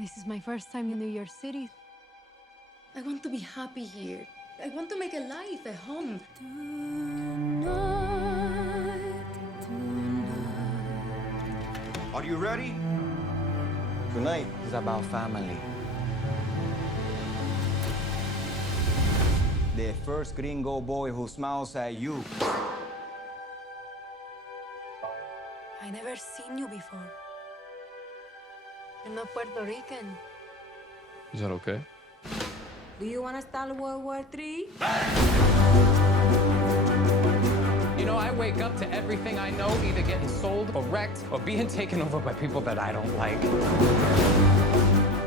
This is my first time in New York City. I want to be happy here. I want to make a life, a home. Are you ready? Tonight is about family. The first gringo boy who smiles at you. I never seen you before. You're not Puerto Rican. Is that okay? Do you want to start World War III? You know, I wake up to everything I know either getting sold or wrecked or being taken over by people that I don't like.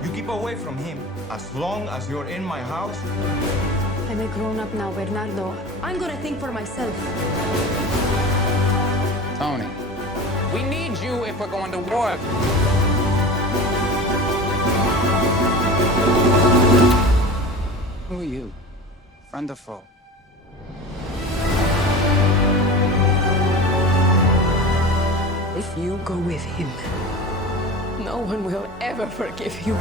You keep away from him as long as you're in my house. I'm a grown-up now, Bernardo. I'm gonna think for myself. Tony, we need you if we're going to war. Who are you? Friend or foe? If you go with him, no one will ever forgive you.